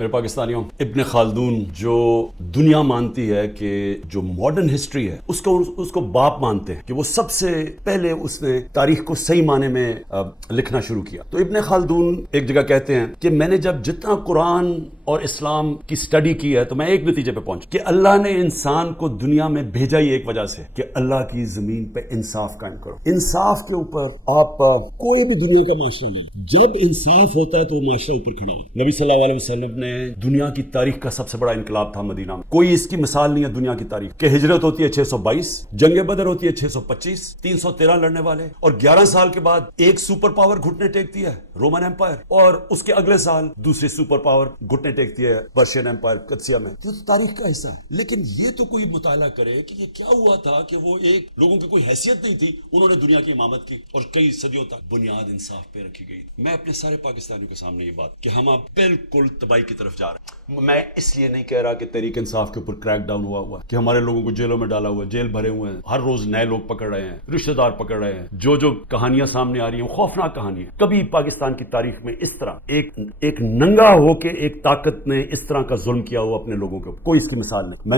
میرے پاکستانیوں، ابن خلدون جو دنیا مانتی ہے کہ جو ماڈرن ہسٹری ہے اس کو باپ مانتے ہیں کہ وہ سب سے پہلے اس نے تاریخ کو صحیح معنی میں لکھنا شروع کیا. تو ابن خلدون ایک جگہ کہتے ہیں کہ میں نے جب جتنا قرآن اور اسلام کی سٹڈی کی ہے تو میں ایک نتیجے پہ پہنچا کہ اللہ نے انسان کو دنیا میں بھیجا ہی ایک وجہ سے کہ اللہ کی زمین پہ انصاف قائم کرو. انصاف کے اوپر آپ کوئی بھی دنیا کا معاشرہ لیں، جب انصاف ہوتا ہے تو وہ معاشرہ اوپر کھڑا ہوتا ہے. نبی صلی اللہ علیہ وسلم نے دنیا کی تاریخ کا سب سے بڑا انقلاب تھا مدینہ میں. کوئی اس کی مثال نہیں ہے دنیا کی تاریخ کہ ہجرت ہوتی ہے 622، جنگ بدر ہوتی ہے 625، 313 لڑنے والے، اور 11 سال کے بعد ایک سپر پاور گھٹنے ٹیکتی ہے رومن ایمپائر، اور اس کے اگلے سال دوسری سپر پاور گھٹنے ٹیکتی ہے پرشین ایمپائر قدسیہ میں. تو تاریخ کا حصہ ہے. لیکن یہ تو کوئی مطالعہ کرے کہ یہ کیا ہوا تھا کہ وہ ایک لوگوں کی کوئی حیثیت نہیں تھی، انہوں نے دنیا کی امامت کی اور کئی صدیوں تک بنیاد انصاف پہ رکھی گئی. میں اپنے سارے پاکستانیوں کے سامنے یہ بات کہ ہم اب بالکل تباہی کی طرف جا رہے ہیں. میں اس لیے نہیں کہہ رہا کہ تحریک انصاف کے اوپر کریک ڈاؤن ہوا کہ ہمارے لوگوں کو جیلوں میں ڈالا ہوا ہے، جیل بھرے ہوئے ہیں، ہر روز نئے لوگ پکڑ رہے ہیں، رشتہ دار پکڑ رہے ہیں. جو کہانیاں سامنے آ رہی ہیں خوفناک کہانی ہے. کبھی پاکستان کی تاریخ میں اس طرح ایک ننگا ہو کے ایک طاقت نے اس طرح کا ظلم کیا ہوا اپنے لوگوں کے اوپر کوئی اس کی مثال نہیں.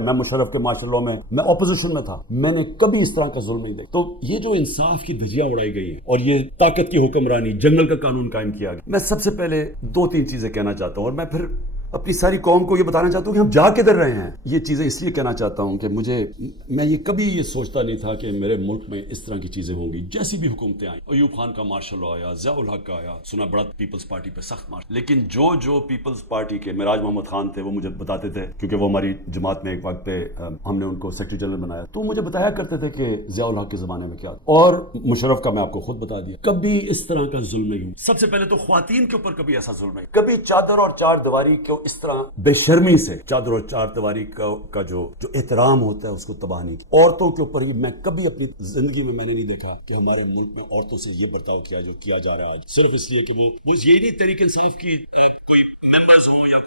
میں مشرف کے معاشرے میں میں اپوزیشن میں تھا، میں نے کبھی اس طرح کا ظلم نہیں دیکھا. تو یہ جو انصاف کی دھجیاں اڑائی گئی ہیں اور یہ طاقت کی حکمرانی، جنگل کا قانون قائم کیا گیا، میں سب سے پہلے 2-3 چیزیں کہنا چاہتا ہوں اور میں پھر اپنی ساری قوم کو یہ بتانا چاہتا ہوں کہ ہم جا کدھر رہے ہیں. یہ چیزیں اس لیے کہنا چاہتا ہوں کہ میں یہ کبھی یہ سوچتا نہیں تھا کہ میرے ملک میں اس طرح کی چیزیں ہوں گی. جیسی بھی حکومتیں آئیں، ایوب خان کا مارشل لا آیا، ضیاء الحق کا آیا، سنا بڑا پیپلز پارٹی پہ سخت مارش، لیکن جو پیپلز پارٹی کے معراج محمد خان تھے وہ مجھے بتاتے تھے کیونکہ وہ ہماری جماعت میں ایک وقت پہ ہم نے ان کو سیکرٹری جنرل بنایا، تو مجھے بتایا کرتے تھے کہ ضیاء الحق کے زمانے میں کیا. اور مشرف کا میں آپ کو خود بتا دیا کبھی اس طرح کا ظلم نہیں ہوں. سب سے پہلے تو خواتین کے اوپر کبھی ایسا ظلم نہیں. کبھی چادر اور چار دیواری کو اس طرح بے شرمی سے چادر اور چار دیواری کا جو احترام ہوتا ہے اس کو تباہ نہیں کیا. عورتوں کے اوپر میں کبھی اپنی زندگی میں نے نہیں دیکھا کہ ہمارے ملک میں عورتوں سے یہ برتاؤ کیا جو کیا جا رہا ہے آج، صرف اس لیے کہ وہ یہ نہیں تحریک انصاف کی کوئی ممبرز ہوں یا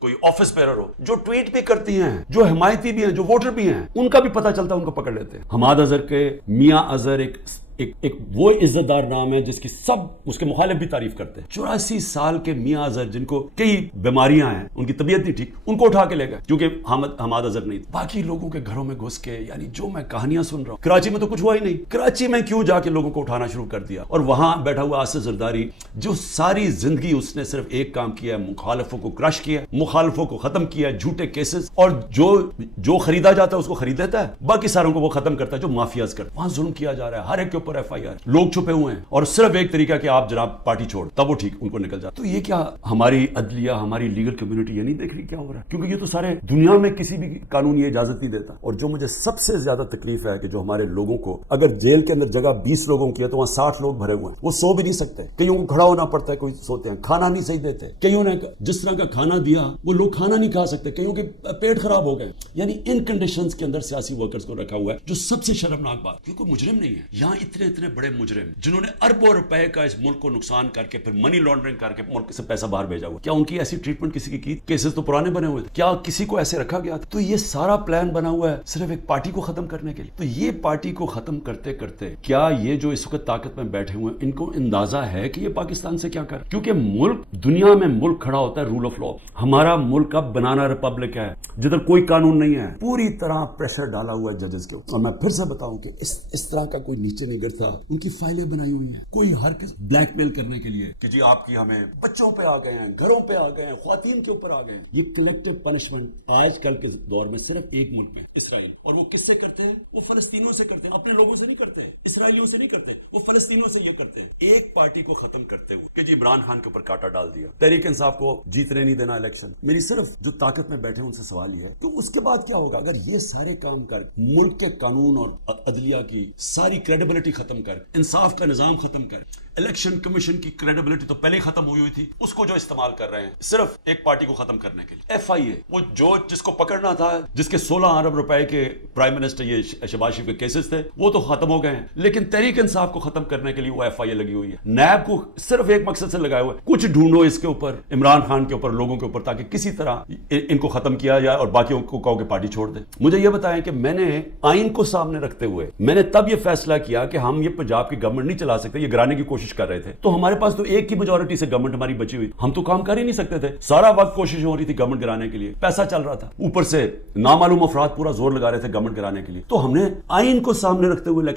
کوئی آفس بیرر ہو جو ٹویٹ بھی کرتی ہیں، جو حمایتی بھی ہیں، جو ووٹر بھی ہیں، ان کا بھی پتہ چلتا ہے، ان کو پکڑ لیتے ہیں. حماد اظہر کے میاں اظہر ایک وہ عزت دار نام ہے جس کی سب اس کے مخالف بھی تعریف کرتے ہیں. 84 سال کے میاں اظہر جن کو کئی بیماریاں ہیں، ان کی طبیعت نہیں ٹھیک، ان کو اٹھا کے لے گئے کیونکہ حماد اظہر نہیں. باقی لوگوں کے گھروں میں گھس کے، یعنی جو میں کہانیاں سن رہا ہوں، کراچی میں تو کچھ ہوا ہی نہیں. کراچی میں کیوں جا کے لوگوں کو اٹھانا شروع کر دیا؟ اور وہاں بیٹھا ہوا آصف زرداری جو ساری زندگی اس نے صرف ایک کام کیا ہے، مخالفوں کو کرش کیا، مخالفوں کو ختم کیا، جھوٹے کیسز، اور جو خریدا جاتا ہے اس کو خرید لیتا ہے، باقی ساروں کو وہ ختم کرتا ہے جو مافیاز کرتا ہے. وہاں ظلم کیا جا رہا ہے، ہر ایک کے اوپر ایف آئی آر، لوگ چھپے ہوئے ہیں، اور صرف ایک طریقہ کہ آپ جناب پارٹی چھوڑ، تب وہ ٹھیک ان کو نکل جاتا. تو یہ کیا ہماری عدلیہ، ہماری لیگل کمیونٹی یہ نہیں دیکھ رہی کیا ہو رہا ہے؟ کیونکہ یہ تو سارے دنیا میں کسی بھی قانون یہ اجازت نہیں دیتا. اور جو مجھے سب سے زیادہ تکلیف ہے کہ جو ہمارے لوگوں کو، اگر جیل کے اندر جگہ 20 لوگوں کی ہے تو وہاں 60 لوگ بھرے ہوئے ہیں، وہ سو بھی نہیں سکتے، کئیوں کو کھڑا ہونا پڑتا ہے، کوئی سوتے ہیں، کھانا نہیں صحیح دیتے، کئیوں نے جس طرح کا کھانا دیا وہ لوگ کھانا نہیں کھا سکتے، کئیوں کے پیٹ خراب ہو گئے. یعنی ان کنڈیشنز کے اندر سیاسی ورکرز کو رکھا ہوا ہے. جو سب سے شرمناک بات، کیونکہ مجرم نہیں ہے یہاں، اتنے بڑے مجرم جنہوں نے اربوں روپے کا اس ملک کو نقصان کر کے پھر منی لانڈرنگ کر کے ملک سے پیسہ باہر بھیجا ہوا. کیا ان کی ایسی ٹریٹمنٹ کسی کی کیسز تو پرانے بنے ہوئے تھے؟ کیا کسی کو ایسے رکھا گیا تھا؟ تو یہ سارا پلان بنا ہوا ہے صرف ایک پارٹی کو ختم کرنے کے لیے. تو یہ پارٹی کو ختم کرتے کرتے کیا یہ جو اس وقت طاقت میں بیٹھے ہوئے ہیں ان کو اندازہ ہے کہ یہ پاکستان سے کیا کر؟ کیونکہ ملک، دنیا میں ملک کھڑا ہوتا ہے رول آف لا. ہمارا ملک اب بنانا ریپبلک ہے جدھر کوئی قانون نہیں ہے، پوری طرح پریشر ڈالا ہوا ہے ججز کے اوپر. اور میں پھر سے بتاؤں کہ اس طرح کا کوئی نیچے نہیں گرتا. ان کی فائلیں بنائی ہوئی ہیں، کوئی ہر کس بلیک میل کرنے کے لیے کہ جی آپ کی ہمیں بچوں پہ آ گئے ہیں، گھروں پہ آ گئے ہیں، خواتین کے اوپر آ گئے ہیں. یہ کلیکٹیو پنشمنٹ آج کل کے دور میں صرف ایک ملک میں، اسرائیل. اور وہ کس سے کرتے ہیں؟ وہ فلسطینیوں سے کرتے ہیں، اپنے لوگوں سے نہیں کرتے، اسرائیلیوں سے نہیں کرتے، وہ فلسطینیوں سے یہ کرتے ہیں. ایک پارٹی کو ختم کرتے ہوئے کہ جی عمران خان کے اوپر کاٹا ڈال دیا، تحریک انصاف کو جیتنے نہیں دینا الیکشن. میری صرف جو طاقت میں بیٹھے ان سے سوال یہ ہے کہ اس کے بعد کیا ہوگا اگر یہ سارے کام کر ملک کے قانون اور عدلیہ کی ساری کریڈیبلٹی ختم کر، انصاف کا نظام ختم کر، الیکشن کمیشن کی کریڈیبلٹی تو پہلے ہی ختم ہوئی تھی، اس کو جو استعمال کر رہے ہیں صرف ایک پارٹی کو ختم کرنے کے لیے. ایف آئی اے، وہ جس کو پکڑنا تھا، جس کے 16 ارب روپے کے پرائم منسٹر یہ شہباز شریف کے کیسز تھے، وہ تو ختم ہو گئے ہیں. لیکن تحریک انصاف کو ختم کرنے کے لیے وہ ایف آئی اے لگی ہوئی ہے. نیب کو صرف ایک مقصد سے لگائے ہوئے، کچھ ڈھونڈو اس کے اوپر، عمران خان کے اوپر، لوگوں کے اوپر، تاکہ کسی طرح ان کو ختم کیا جائے اور باقیوں کو کہو کہ پارٹی چھوڑ دیں. مجھے یہ بتائیں کہ میں نے آئین کو سامنے رکھتے ہوئے میں نے تب یہ فیصلہ کیا کہ ہم یہ پنجاب کی گورنمنٹ نہیں چلا سکتے، یہ گرانے کی کوشش کوشش کر رہے تھے تو ہمارے پاس تو ایک کی میجورٹی سے گورنمنٹ ہماری بچی ہوئی, ہم تو کام کر ہی نہیں سکتے تھے. سارا وقت کوشش ہو رہی تھی گورنمنٹ گرانے کے لیے, پیسہ چل رہا تھا, اوپر سے نامعلوم افراد پورا زور لگا رہے تھے گورنمنٹ گرانے کے لیے. تو ہم نے آئین کو سامنے رکھتے ہوئے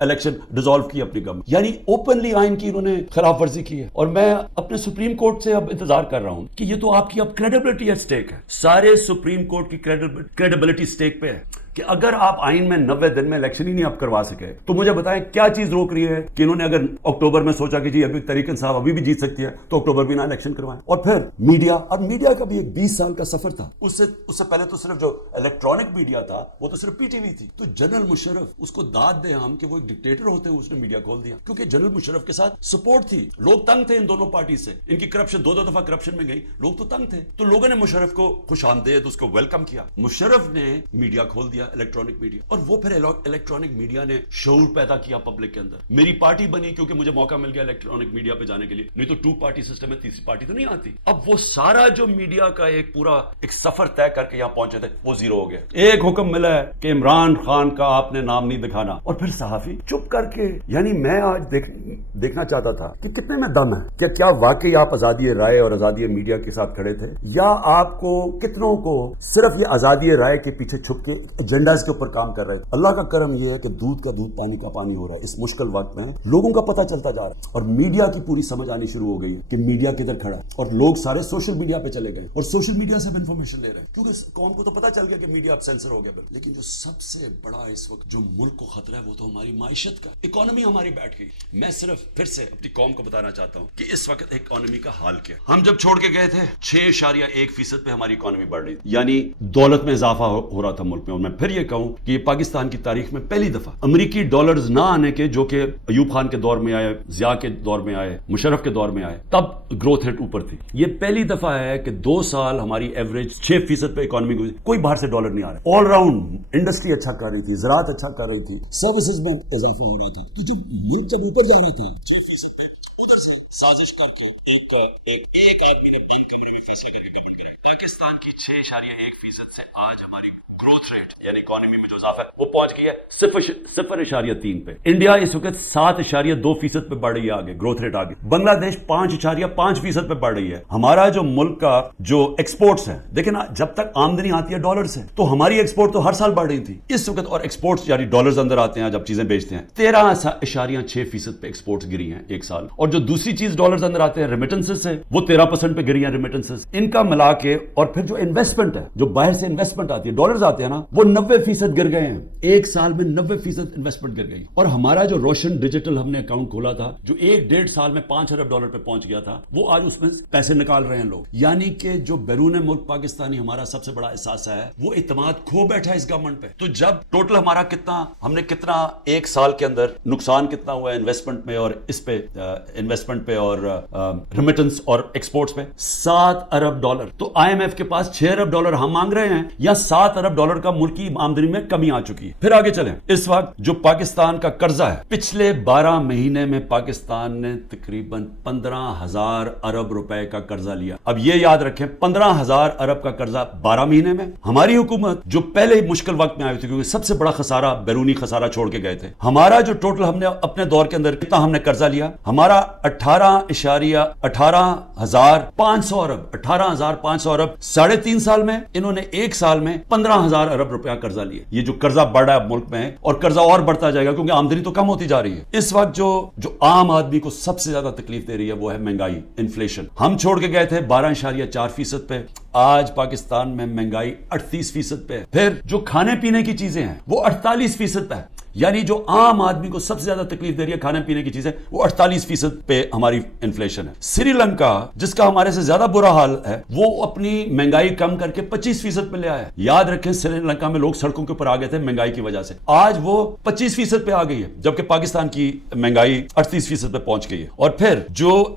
الیکشن ڈیزالو کی اپنی گورنمنٹ, یعنی اوپنلی آئین کی انہوں نے خلاف ورزی کی ہے. اور میں اپنے سپریم کورٹ سے اب انتظار کر رہا ہوں کہ یہ تو آپ کی اب کریڈیبلٹی ایٹ سٹیک ہے, سارے سپریم کورٹ کی کریڈیبلٹی سٹیک پہ ہے کہ اگر آپ آئین میں 90 دن میں الیکشن ہی نہیں آپ کروا سکے تو مجھے بتائیں کیا چیز روک رہی ہے کہ انہوں نے اگر اکتوبر میں سوچا کہ جی ابھی تحریک انصاف ابھی بھی جیت سکتی ہے تو اکتوبر بھی نہ الیکشن کروائیں. اور پھر میڈیا, اور میڈیا کا بھی ایک 20 سال کا سفر تھا, اس سے پہلے تو صرف جو الیکٹرانک میڈیا تھا وہ تو صرف پی ٹی وی تھی. تو جنرل مشرف, اس کو داد دیں ہم کہ وہ ایک ڈکٹیٹر ہوتے ہوئے اس نے میڈیا کھول دیا, کیونکہ جنرل مشرف کے ساتھ سپورٹ تھی, لوگ تنگ تھے ان دونوں پارٹی سے, ان کی کرپشن دو دفعہ کرپشن میں گئی, لوگ تو تنگ تھے. تو لوگوں نے مشرف کو خوش آمدید اس کو ویلکم کیا, مشرف نے میڈیا کھول دیا, الیکٹرانک میڈیا. اور وہ پھر الیکٹرانک میڈیا نے شعور پیدا کیا پبلک کے اندر. میری پارٹی بنی کیونکہ مجھے موقع مل گیا الیکٹرانک میڈیا پہ جانے کے لیے, نہیں تو 2 پارٹی سسٹم میں تیسری پارٹی تو نہیں آتی. اب وہ سارا جو میڈیا کا ایک پورا ایک سفر طے کر کے یہاں پہنچے تھے وہ زیرو ہو گیا. ایک حکم ملا ہے کہ عمران خان کا آپ نے نام نہیں دکھانا, اور پھر صحافی چپ کر کے. یعنی میں آج دیکھنا چاہتا تھا کہ کتنے میں دم ہے, کہ کیا واقعی آپ آزادی رائے اور آزادی میڈیا کے ساتھ کھڑے تھے, یا آپ کو کتنوں کو صرف یہ آزادی رائے کے پیچھے چھپ کے ایجنڈاز کے اوپر کام کر رہے تھے. اللہ کا کرم یہ ہے کہ دودھ کا دودھ پانی کا پانی ہو رہا ہے. اس مشکل وقت میں لوگوں کا پتہ چلتا جا رہا ہے, اور میڈیا کی پوری سمجھ آنی شروع ہو گئی ہے کہ میڈیا کدھر کھڑا ہے, اور لوگ سارے سوشل میڈیا پہ چلے گئے اور سوشل میڈیا سے انفارمیشن لے رہے ہیں, کیونکہ قوم کو تو پتہ چل گیا کہ میڈیا اب سینسر ہو گیا. لیکن جو سب سے بڑا اس وقت جو ملک کو خطرہ ہے وہ تو ہماری معیشت کا, اکانومی ہماری بیٹھ گئی. میں صرف پھر سے اپنی قوم کو بتانا چاہتا ہوں کہ اس وقت اکانومی کا حال کیا. ہم جب چھوڑ کے گئے تھے 6.1% پہ ہماری اکانومی بڑھ رہی تھی, یعنی دولت میں اضافہ ہو رہا تھا ملک میں. اور میں پھر یہ کہوں کہ یہ پاکستان کی تاریخ میں پہلی دفعہ امریکی ڈالرز نہ آنے کے, جو کہ ایوب خان کے دور میں آئے, ضیاء کے دور میں آئے, مشرف کے دور میں آئے, تب گروتھ ریٹ اوپر تھی. یہ پہلی دفعہ ہے کہ 2 سال ہماری ایوریج 6% پہ اکانومی کو کوئی باہر سے ڈالر نہیں آ رہا. آل راؤنڈ انڈسٹری اچھا کر رہی تھی, زراعت اچھا کر رہی تھی, سروسز میں اضافہ ہو رہا تھا. تو جب ملک جب اوپر جا رہا تھا 6% پہ, ادھر سازش کر کے ایک آدمی نے بند کمرے میں فیصلے کر کے گورنمنٹ کرائی. پاکستان کی 6.1% سے آج ہماری گروتھ ریٹ یعنی اکانومی میں جو اضافہ ہے وہ پہنچ گئی ہے 0.3 پہ. انڈیا اس وقت 7.2% پہ بڑھ رہی ہے, آگے گروتھ ریٹ آگے. بنگلہ دیش 5.5% پہ بڑھ رہی ہے. ہمارا جو ملک کا جو ایکسپورٹس ہے, دیکھیں نا, جب تک آمدنی آتی ہے ڈالر سے تو ہماری ایکسپورٹ تو ہر سال بڑھ رہی تھی اس وقت, اور ایکسپورٹس یعنی ڈالرز اندر آتے ہیں جب چیزیں بیچتے ہیں 13.6% پہ ایکسپورٹس گری ہیں ایک سال. اور جو دوسری چیز ڈالرز اندر آتے ہیں ریمیٹنسز سے, وہ 13% پہ گری ہیں ریمیٹنسز. ان کا ملا کے, اور پھر جو انویسٹمنٹ ہے, جو باہر سے انویسٹمنٹ آتی ہے, ڈالرز آتے ہیں نا, وہ 90% گر گئے ہیں ایک سال میں. 90% انویسٹمنٹ گر گئی. اور ہمارا جو روشن ڈیجیٹل ہم نے اکاؤنٹ کھولا تھا, جو 1.5 سال میں $5 ارب پہ پہنچ گیا تھا, وہ آج اس میں پیسے نکال رہے ہیں لوگ. یعنی کہ جو بیرون ملک پاکستانی ہمارا سب سے بڑا احساس ہے, وہ اعتماد کھو بیٹھا ہے اس گورنمنٹ پہ. تو جب ٹوٹل ہمارا ہم نے کتنا ایک سال کے اندر نقصان کتنا ہوا ہے انویسٹمنٹ میں, اور اس پہ انویسٹمنٹ پہ اور ریمیٹنس اور ایکسپورٹس پہ $7 ارب. تو آئی ایم ایف کے پاس $6 ارب ہم مانگ رہے ہیں, یا $7 ارب کا ملکی آمدنی میں کمی آ چکی ہے. پھر آگے چلیں. اس وقت جو پاکستان کا قرضہ ہے, پچھلے 12 مہینے میں پاکستان نے تقریباً 15,000 ارب روپے کا قرضہ لیا. اب یہ یاد رکھیں 15,000 ارب کا قرضہ 12 مہینے میں. ہماری حکومت جو پہلے مشکل وقت میں آئی تھی, کیونکہ سب سے بڑا خسارہ بیرونی خسارہ چھوڑ کے گئے تھے, ہمارا جو ٹوٹل ہم نے اپنے دور کے اندر کتنا ہم نے قرضہ لیا, ہمارا 18,500 ارب 18,500 ارب. 3.5 سال میں انہوں نے ایک سال میں 15,000 ارب روپیہ قرضہ لیا. یہ جو قرضہ بڑھ رہا ہے ملک میں, اور قرضہ اور بڑھتا جائے گا کیونکہ آمدنی تو کم ہوتی جا رہی ہے. اس وقت جو عام آدمی کو سب سے زیادہ تکلیف دے رہی ہے وہ ہے مہنگائی, انفلیشن. ہم چھوڑ کے گئے تھے 12.4% پہ, آج پاکستان میں مہنگائی 38% پہ. پھر جو کھانے پینے کی چیزیں ہیں وہ 48% پہ. یعنی جو عام آدمی کو سب سے زیادہ تکلیف دے رہی ہے کھانے پینے کی چیزیں, وہ 48% پہ ہماری انفلیشن ہے. سری لنکا جس کا ہمارے سے زیادہ برا حال ہے, وہ اپنی مہنگائی کم کر کے 25% پہ لے آیا. یاد رکھیں سری لنکا میں لوگ سڑکوں کے اوپر آ گئے تھے مہنگائی کی وجہ سے, آج وہ 25% پہ آ گئی ہے, جبکہ پاکستان کی مہنگائی 38% پہ پہنچ گئی ہے. اور پھر جو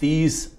30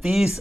30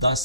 10